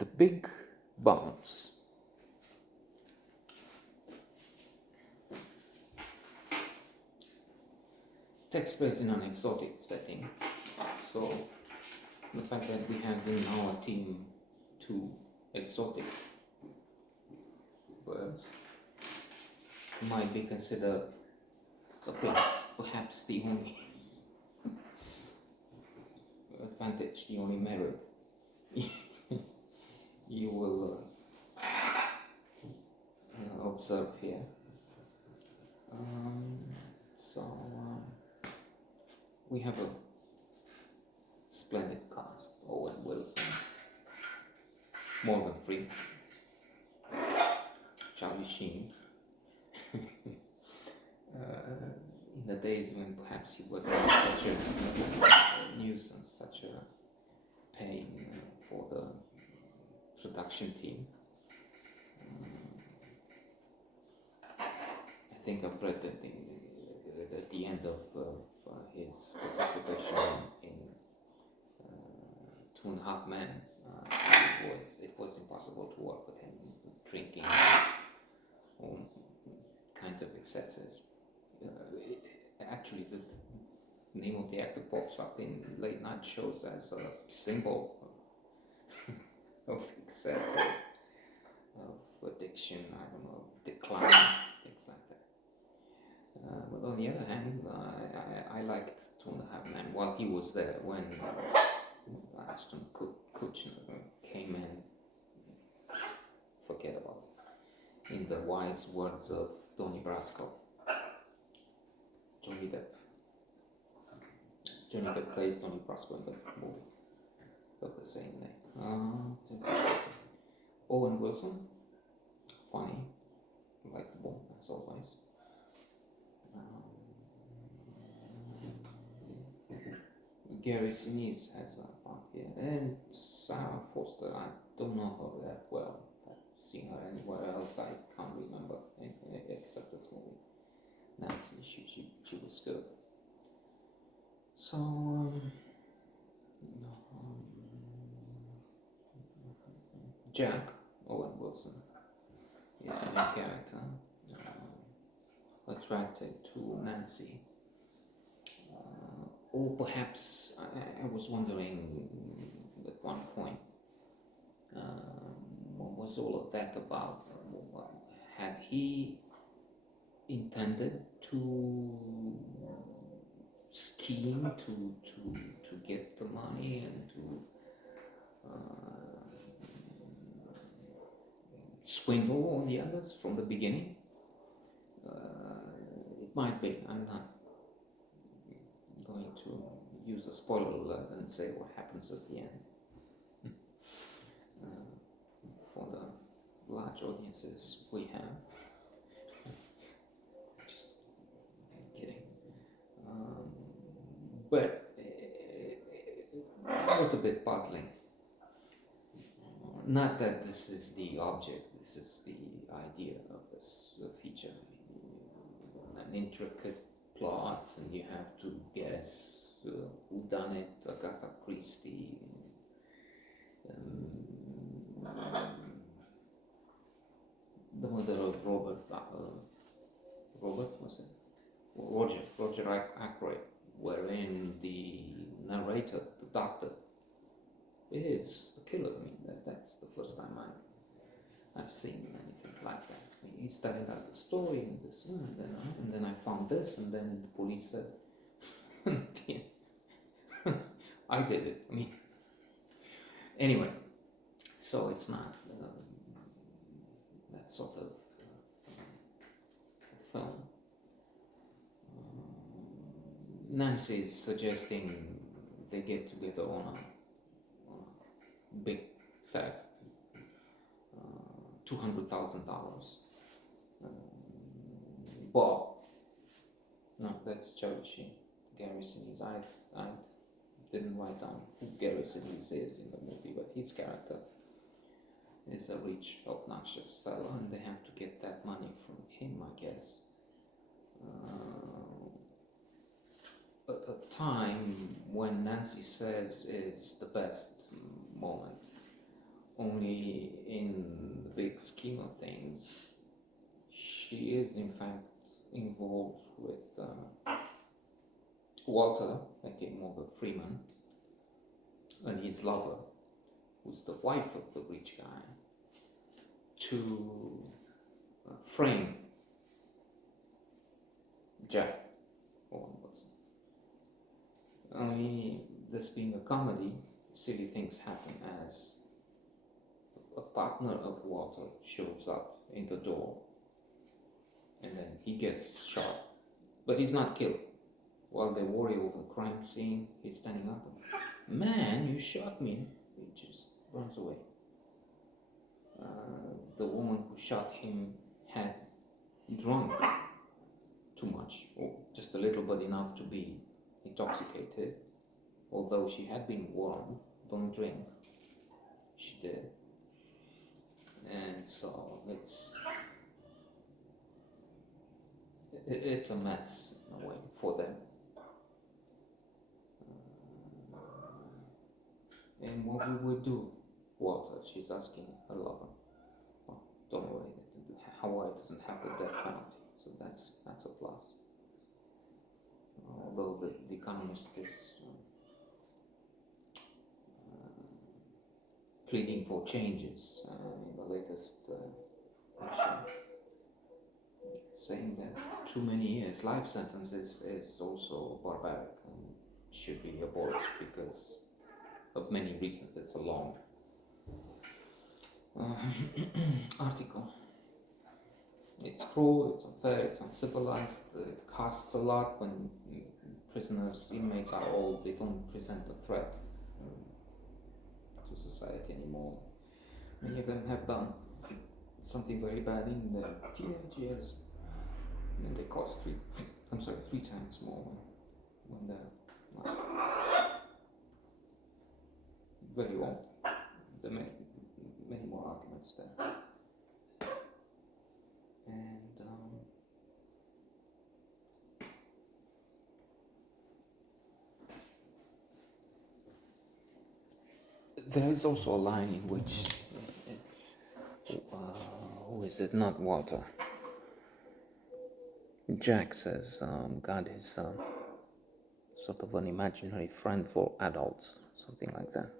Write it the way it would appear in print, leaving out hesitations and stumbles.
The Big Bounce. Takes place in an exotic setting, so the fact that we have in our team two exotic birds might be considered a plus, perhaps the only advantage, the only merit you will observe here. We have a splendid cast: Owen Wilson, Morgan Freeman, Charlie Sheen. In the days when perhaps he was not such a nuisance, such a pain for the production team. I think I've read that at the end of his participation in 2.5 Men, it was impossible to work with him, drinking, all kinds of excesses. Actually, the name of the actor pops up in late night shows as a symbol of excess, of addiction, I don't know, decline, things like that. But on the other hand, I liked 2.5 Men while he was there. When Ashton Kutcher came in, forget about it. In the wise words of Donnie Brasco, Johnny Depp plays Donnie Brasco in the movie of the same name. Owen Wilson, funny, likable as always. Gary Sinise has a part here, and Sarah Foster. I don't know her that well. I've seen her anywhere else, I can't remember, except this movie. Nancy, she was good. So, Jack, Owen Wilson, is the main character, attracted to Nancy. Or perhaps, I was wondering at one point, what was all of that about? Had he intended to scheme to get the money and to swindle all the others from the beginning? It might be. I'm not going to use a spoiler alert and say what happens at the end. For the large audiences we have. Just kidding. But it was a bit puzzling. Not that this is the object, this is the idea of this feature. An intricate plot, and you have to guess who done it, Agatha Christie, the mother of Roger Ackroyd, wherein the narrator, the doctor, is the killer. I mean, that's the first time I've seen anything like that. He's telling us the story and this, and then I found this, and then the police said, I did it. I mean, anyway, so it's not that sort of film. Nancy is suggesting they get together on a big fat $200,000. Bob, no, that's Charlie Sheen. Gary Sinise. I didn't write down who Gary Sinise is in the movie, but his character is a rich, obnoxious fellow, and they have to get that money from him, I guess. At a time when Nancy says is the best moment only in the big scheme of things, she is in fact involved with Walter, aka Morgan Freeman, and his lover, who's the wife of the rich guy, to frame Jack. Or what's only this being a comedy, silly things happen as a partner of Walter shows up in the door, and then he gets shot, but he's not killed. While they worry over the crime scene, he's standing up and, "Man, you shot me." He just runs away. The woman who shot him had drunk too much, or just a little but enough to be intoxicated, although she had been warned, "Don't drink." She did. And so it's a mess in a way for them. And what we would do, Walter, she's asking her lover. Well, don't worry, Hawaii doesn't have the death penalty, so that's a plus. Although the Economist is pleading for changes in the latest issue, saying that too many years, life sentences is also barbaric and should be abolished because of many reasons. It's a long article. It's cruel, it's unfair, it's uncivilized, it costs a lot when prisoners, inmates are old, they don't present a threat to society anymore. Many of them have done something very bad in their teenage years, and they cost three times more when they're not very old. There are many more arguments there. And there is also a line in which, who is it? Not Walter. Jack says God is sort of an imaginary friend for adults, something like that.